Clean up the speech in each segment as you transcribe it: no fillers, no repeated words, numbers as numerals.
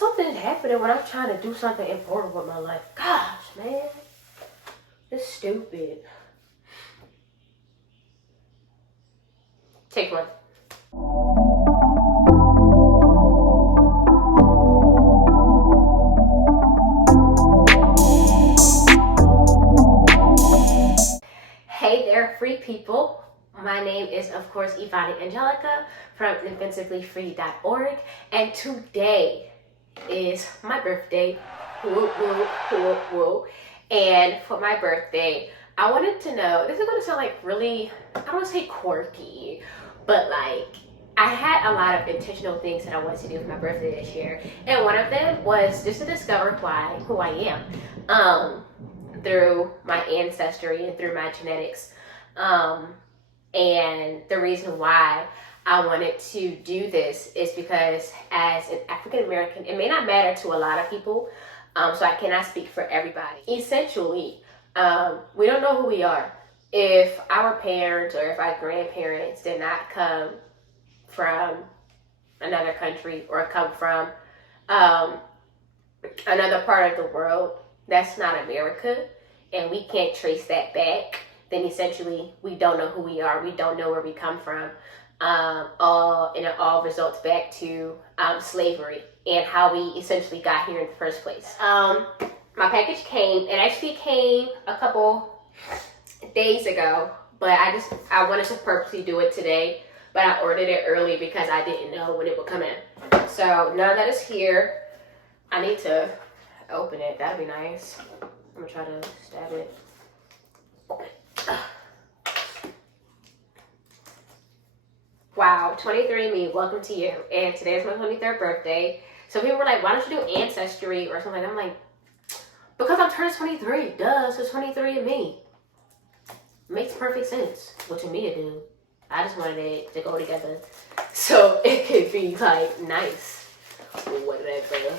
something happening when I'm trying to do something important with my life. Gosh, man. It's stupid. Take one. Hey there, free people. My name is, of course, Ivani Angelica from defensivelyfree.org, and today is my birthday. Woo, woo, woo, woo. And for my birthday, I wanted to know, this is going to sound like really, I don't want to say quirky, but like, I had a lot of intentional things that I wanted to do for my birthday this year, and one of them was just to discover who I am, through my ancestry and through my genetics. And the reason why I wanted to do this is because as an African American, it may not matter to a lot of people, so I cannot speak for everybody. Essentially, we don't know who we are. If our parents or if our grandparents did not come from another country or come from another part of the world that's not America, and we can't trace that back, then essentially we don't know who we are. We don't know where we come from. And it all results back to slavery and how we essentially got here in the first place. My package came. It actually came a couple days ago, but I wanted to purposely do it today, but I ordered it early because I didn't know when it would come in. So now that it's here, I need to open it. That'd be nice. I'm gonna try to stab it. Wow, 23andMe, welcome to you. And today is my 23rd birthday. So people were like, why don't you do ancestry or something? I'm like, because I'm turning 23. Duh, so 23andMe. Makes perfect sense. Well, to me it do. I just wanted it to go together so it could be like nice. Whatever.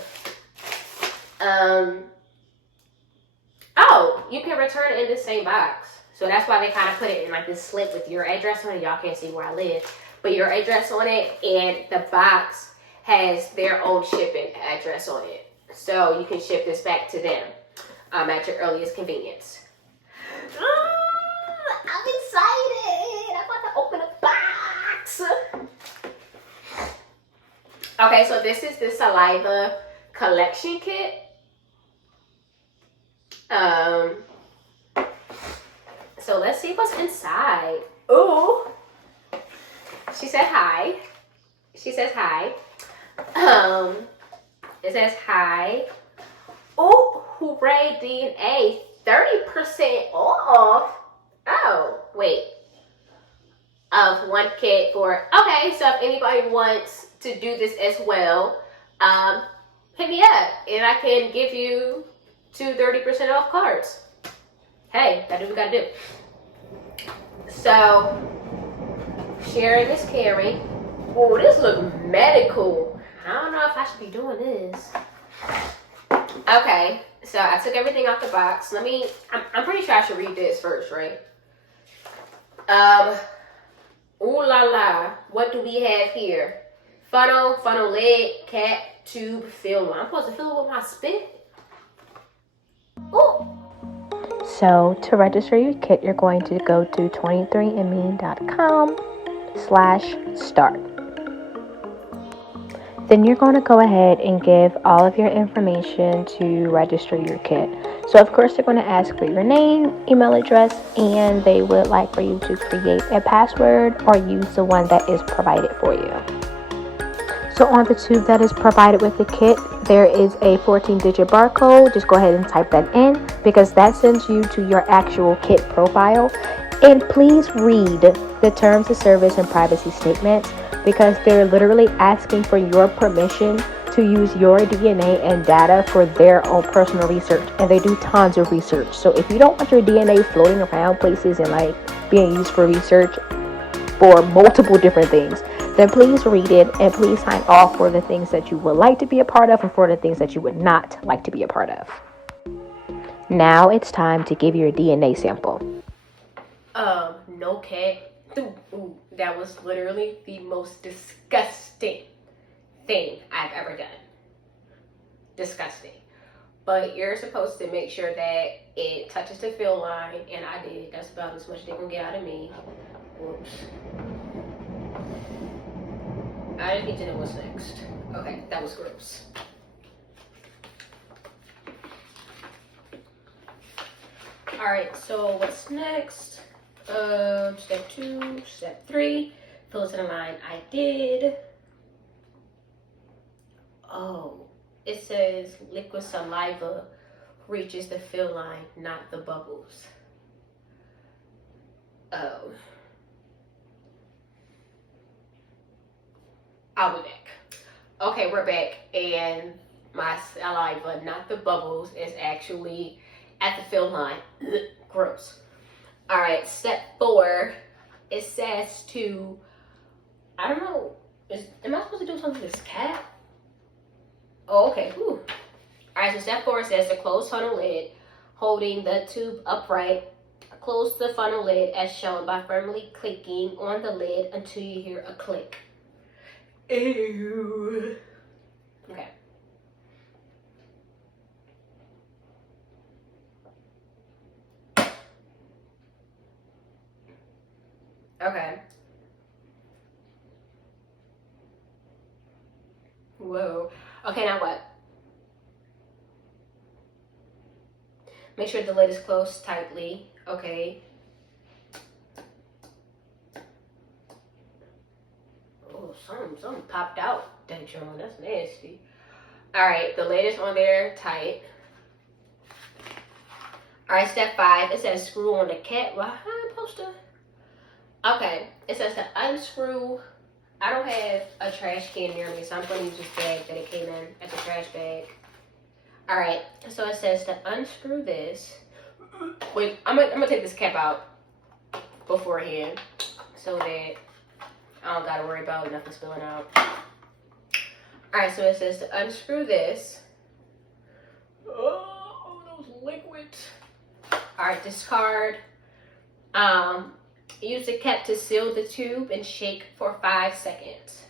Oh, you can return it in the same box. So that's why they kind of put it in like this slip with your address on it. Y'all can't see where I live, but your address on it, and the box has their own shipping address on it. So you can ship this back to them at your earliest convenience. I'm excited. I'm about to open a box. Okay, so this is the saliva collection kit. So let's see what's inside. Ooh. She said hi. She says hi. It says hi. Oh, hooray, DNA. 30% off. Oh, wait. Of one kit for, okay, so if anybody wants to do this as well, hit me up and I can give you 2 30% off cards. Hey, that's what we gotta do. So, sharing is caring. Oh, this looks medical. I don't know if I should be doing this. Okay, so I took everything out the box. I'm pretty sure I should read this first, right? Ooh la la. What do we have here? Funnel lid, cap, tube, fill. I'm supposed to fill it with my spit? Ooh. So to register your kit, you're going to go to 23andme.com/start. Then you're going to go ahead and give all of your information to register your kit. So of course they're going to ask for your name, email address, and they would like for you to create a password or use the one that is provided for you. So on the tube that is provided with the kit, there is a 14-digit barcode. Just go ahead and type that in because that sends you to your actual kit profile. And please read the terms of service and privacy statements because they're literally asking for your permission to use your DNA and data for their own personal research. And they do tons of research. So if you don't want your DNA floating around places and like being used for research for multiple different things, then please read it and please sign off for the things that you would like to be a part of and for the things that you would not like to be a part of. Now it's time to give your DNA sample. No cap. Ooh, that was literally the most disgusting thing I've ever done. disgusting. But you're supposed to make sure that it touches the fill line, and I did. That's about as much they're gonna get out of me. Whoops. I didn't need to know what's next. Okay, that was gross. Alright, so what's next? Step 2, step 3. Fill to the line. I did. Oh, it says liquid saliva reaches the fill line, not the bubbles. Oh. I'll be back. Okay, we're back, and my saliva, not the bubbles, is actually at the fill line. Gross. All right, step 4. It says to, I don't know, am I supposed to do something with this cap? Oh, okay. Whew. All right, so step 4 says to close funnel lid, holding the tube upright. Close the funnel lid as shown by firmly clicking on the lid until you hear a click. Ew. Okay. Okay. Whoa. Okay, now what? Make sure the lid is closed tightly. Okay. Oh, something popped out. That John, that's nasty. All right, the lid is on there tight. All right, step 5. It says screw on the cap. Well, how am I supposed to? Okay, it says to unscrew. I don't have a trash can near me, so I'm going to use this bag that it came in as a trash bag. All right, so it says to unscrew this. Wait, I'm gonna take this cap out beforehand so that I don't gotta worry about nothing spilling out. All right, so it says to unscrew this. Oh, those liquids. All right, discard. Use the cap to seal the tube and shake for 5 seconds.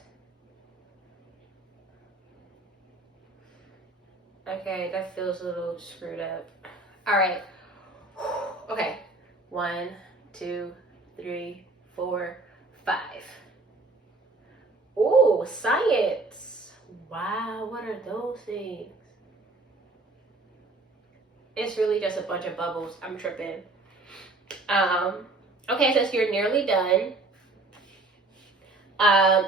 Okay, that feels a little screwed up. All right. Okay. 1, 2, 3, 4, 5. Oh, science. Wow, what are those things? It's really just a bunch of bubbles. I'm tripping. Okay, it says you're nearly done.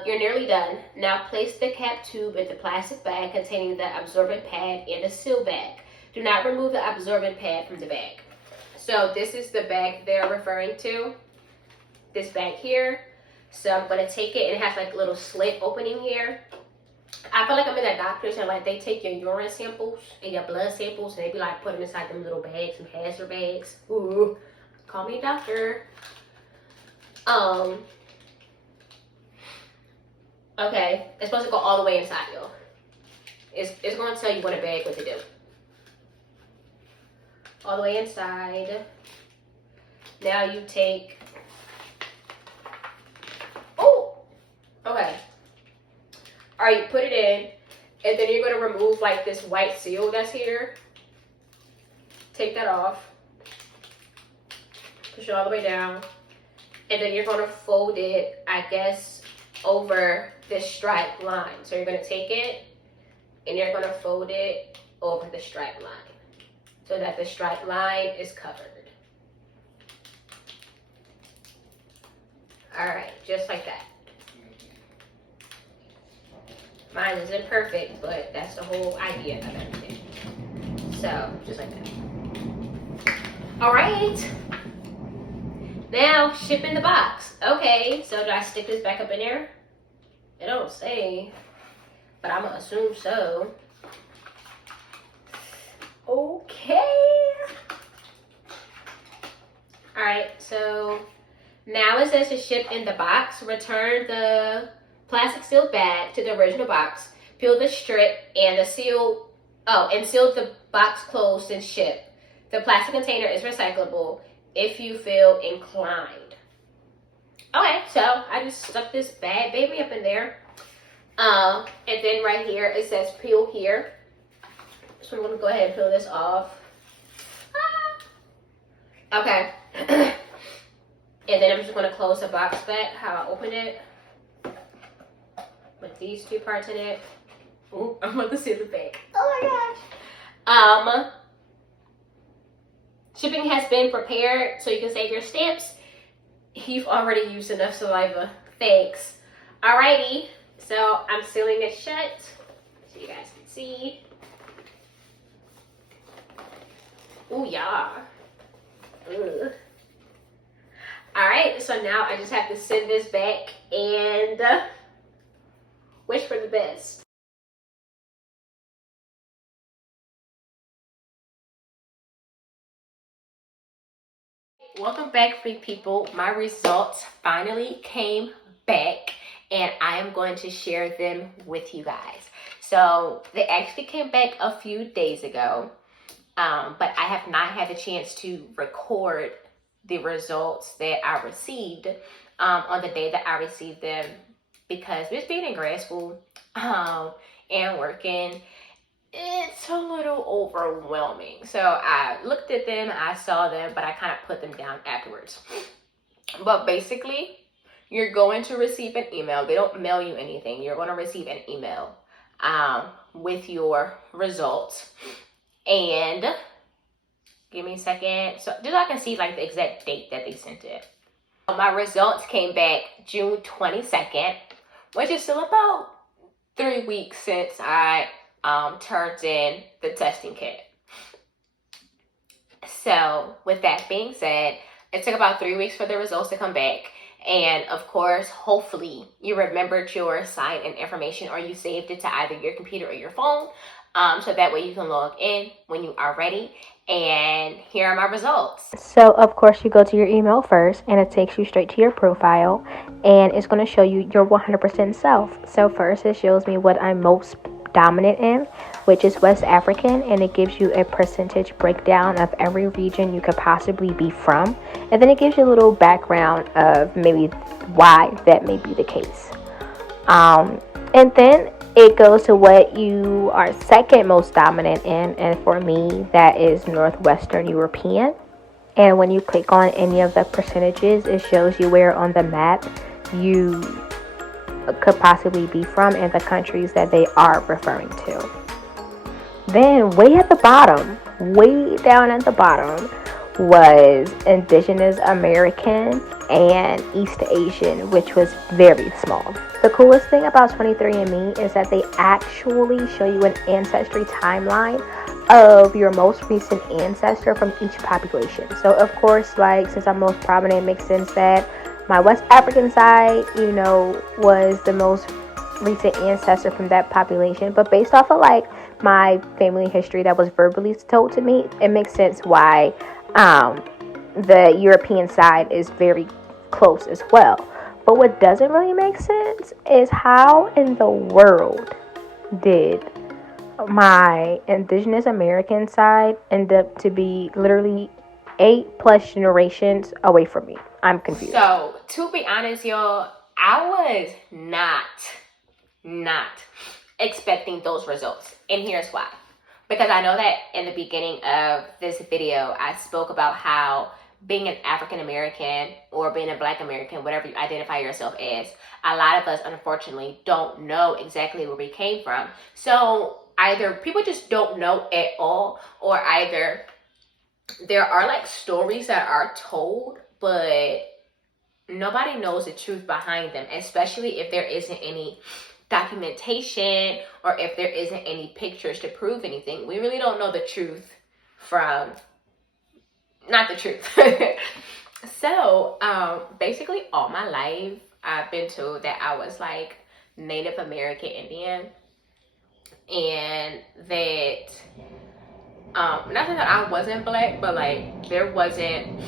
You're nearly done. Now place the cap tube in the plastic bag containing the absorbent pad and the seal bag. Do not remove the absorbent pad from the bag. So this is the bag they're referring to. This bag here. So I'm going to take it, and it has like a little slit opening here. I feel like I'm in a doctor's and like they take your urine samples and your blood samples and they be like putting them inside them little bags, some hazard bags. Ooh, call me a doctor. Okay, it's supposed to go all the way inside, y'all. It's going to tell you what a bag what to do. All the way inside. Now you take. Oh, okay. All right, you put it in, and then you're going to remove like this white seal that's here. Take that off. Push it all the way down. And then you're going to fold it, I guess, over this striped line. So you're going to take it, and you're going to fold it over the striped line so that the striped line is covered. All right, just like that. Mine isn't perfect, but that's the whole idea of everything. So, just like that. All right. Now, ship in the box. Okay, so do I stick this back up in there? It don't say, but I'm gonna assume so. Okay. All right, so now it says to ship in the box. Return the plastic sealed bag to the original box. Peel the strip and the seal. Oh, and seal the box closed and ship. The plastic container is recyclable if you feel inclined. Okay, so I just stuck this bad baby up in there. And then right here it says peel here. So we're gonna go ahead and peel this off. Okay. And then I'm just gonna close the box back, how I opened it. With these two parts in it. Oh, I'm about to see the back. Oh my gosh. Shipping has been prepared so you can save your stamps. You've already used enough saliva. Thanks. Alrighty. So I'm sealing it shut so you guys can see. Ooh, yeah. Ugh. Alright, so now I just have to send this back and wish for the best. Welcome back, free people. My results finally came back and I am going to share them with you guys. So they actually came back a few days ago, but I have not had the chance to record the results that I received on the day that I received them because just being in grad school and working, it's a little overwhelming. So I looked at them, I saw them, but I kind of put them down afterwards. But basically, you're going to receive an email. They don't mail you anything. You're going to receive an email with your results. And give me a second. So just so I can see like the exact date that they sent it. My results came back June 22nd, which is still about 3 weeks since I turned in the testing kit. So with that being said, it took about 3 weeks for the results to come back. And of course, hopefully you remembered your sign-in information or you saved it to either your computer or your phone. So that way you can log in when you are ready. And here are my results. So, of course, you go to your email first, and it takes you straight to your profile, and it's going to show you your 100% self. So, first, it shows me what I'm most dominant in, which is West African, and it gives you a percentage breakdown of every region you could possibly be from. And then it gives you a little background of maybe why that may be the case. And then it goes to what you are second most dominant in, and for me that is Northwestern European. And when you click on any of the percentages, it shows you where on the map you could possibly be from and the countries that they are referring to. Then way at the bottom, way down at the bottom, was Indigenous American and East Asian, which was very small. The coolest thing about 23andMe is that they actually show you an ancestry timeline of your most recent ancestor from each population. So of course, like, since I'm most prominent, it makes sense that my West African side, was the most recent ancestor from that population. But based off of like my family history that was verbally told to me, it makes sense why the European side is very close as well. But what doesn't really make sense is how in the world did my Indigenous American side end up to be literally 8+ generations away from me. I'm confused. So to be honest, y'all, I was not expecting those results. And here's why. Because I know that in the beginning of this video, I spoke about how being an African American or being a Black American, whatever you identify yourself as, a lot of us unfortunately don't know exactly where we came from. So either people just don't know at all, or either there are like stories that are told, but nobody knows the truth behind them, especially if there isn't any documentation or if there isn't any pictures to prove anything. We really don't know the truth from not the truth. So basically all my life I've been told that I was like Native American Indian, and that not that I wasn't Black, but like there wasn't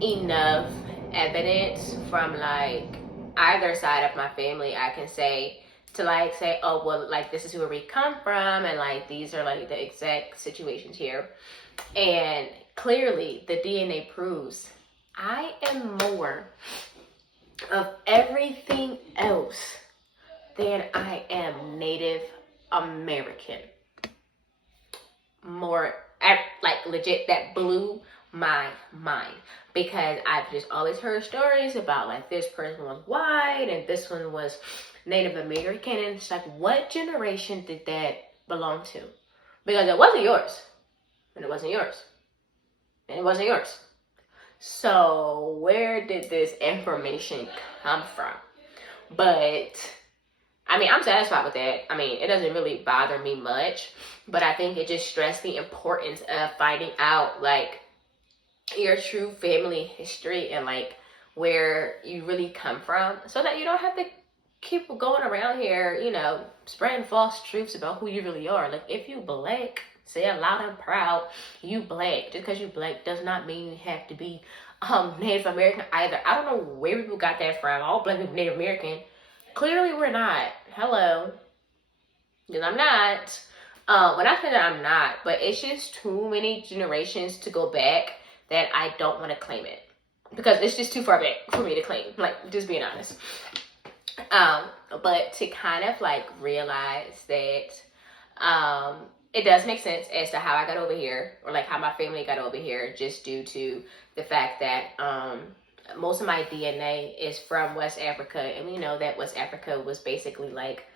enough evidence from like either side of my family I can say to like say, oh well, like this is where we come from and like these are like the exact situations here. And clearly the DNA proves I am more of everything else than I am Native American. more, like legit, that blew my mind, because I've just always heard stories about like this person was white and this one was Native American, and it's like, what generation did that belong to? Because it wasn't yours, and it wasn't yours, and it wasn't yours. So where did this information come from? But I mean, I'm satisfied with that. I mean, it doesn't really bother me much, but I think it just stressed the importance of finding out like your true family history and like where you really come from, so that you don't have to keep going around here, you know, spreading false truths about who you really are. Like, if you black, say it loud and proud, you black. Just because you black does not mean you have to be Native American either. I don't know where people got that from. All black people Native American. Clearly we're not. Hello. Because I'm not. When I say that, I'm not, but it's just too many generations to go back that I don't want to claim it, because it's just too far back for me to claim, like, just being honest. But to kind of like realize that it does make sense as to how I got over here, or like how my family got over here, just due to the fact that most of my DNA is from West Africa, and we know that West Africa was basically like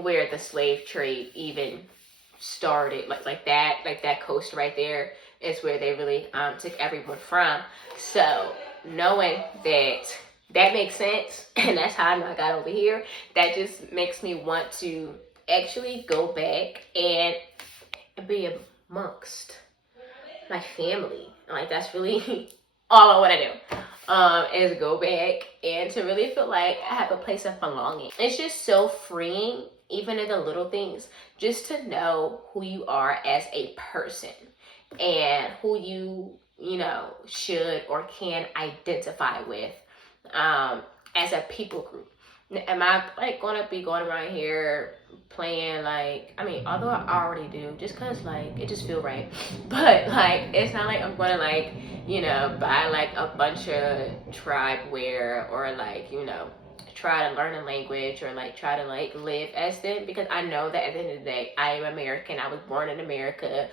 where the slave trade even started, like that coast right there is where they really took everyone from. So knowing that makes sense, and that's how I know I got over here, that just makes me want to actually go back and be amongst my family. Like, that's really all I want to do, is go back and to really feel like I have a place of belonging. It's just so freeing, even in the little things, just to know who you are as a person and who you know, should or can identify with as a people group. Am I like gonna be going around here playing like, I mean, although I already do, just cause like it just feel right, but like it's not like I'm gonna like, you know, buy like a bunch of tribe wear, or like, you know, try to learn a language, or like try to like live as them, because I know that at the end of the day I am American. I was born in America.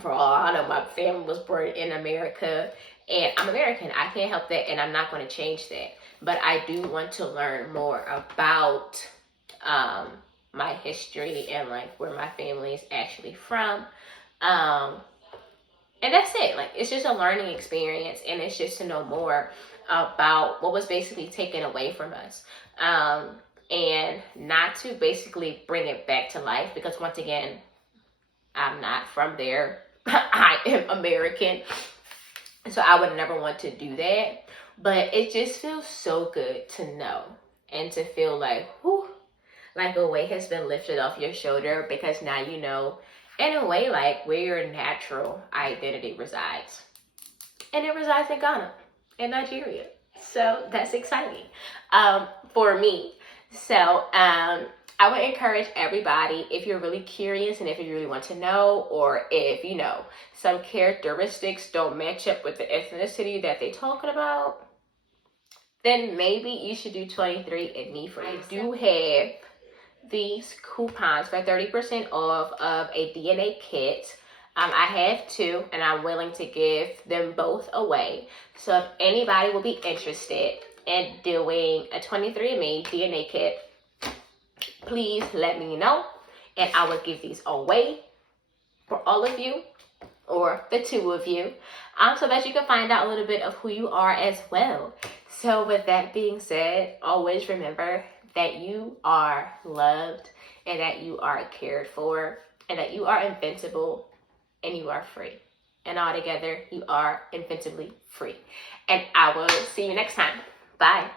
For all I know, my family was born in America, and I'm American. I can't help that, and I'm not going to change that. But I do want to learn more about my history and like where my family is actually from. And that's it. Like, it's just a learning experience, and it's just to know more about what was basically taken away from us. And not to basically bring it back to life, because once again, I'm not from there. I am American. So I would never want to do that. But it just feels so good to know, and to feel like, whew, like a weight has been lifted off your shoulder, because now you know, in a way, like where your natural identity resides. And it resides in Ghana and Nigeria. So that's exciting for me. So I would encourage everybody, if you're really curious and if you really want to know, or if, you know, some characteristics don't match up with the ethnicity that they're talking about, then maybe you should do 23andMe for you. I do have these coupons for 30% off of a DNA kit. I have two, and I'm willing to give them both away. So if anybody will be interested in doing a 23andMe DNA kit, please let me know, and I will give these away for all of you, or the two of you, so that you can find out a little bit of who you are as well. So with that being said, always remember that you are loved, and that you are cared for, and that you are invincible, and you are free. And all together, you are invincibly free. And I will see you next time. Bye.